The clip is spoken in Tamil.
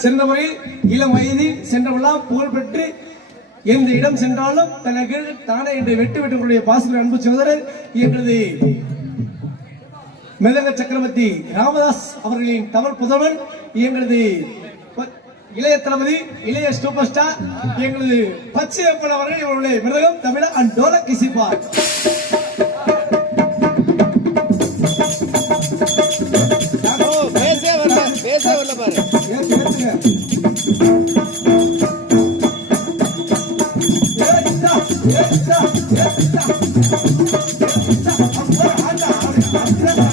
சிறந்த முறையில் இளம் வயதில் சென்றவெல்லாம் புகழ்பெற்று எந்த இடம் சென்றாலும் தனக்கு தானே என்று வெட்டு பாசுர அன்பு சகோதரர் எங்களது மிருதங்க சக்கரவர்த்தி ராமதாஸ் அவர்களின் தமிழ் புதல்வன் எங்களது இளைய தளபதி இளைய சூப்பர் ஸ்டார் எங்களது பச்சையப்பன் அவர்கள் இவருடைய மிருதகம் தமிழ அண்ட் டோலக் இசைப்பார். பேச வரல பாரு. Yeah.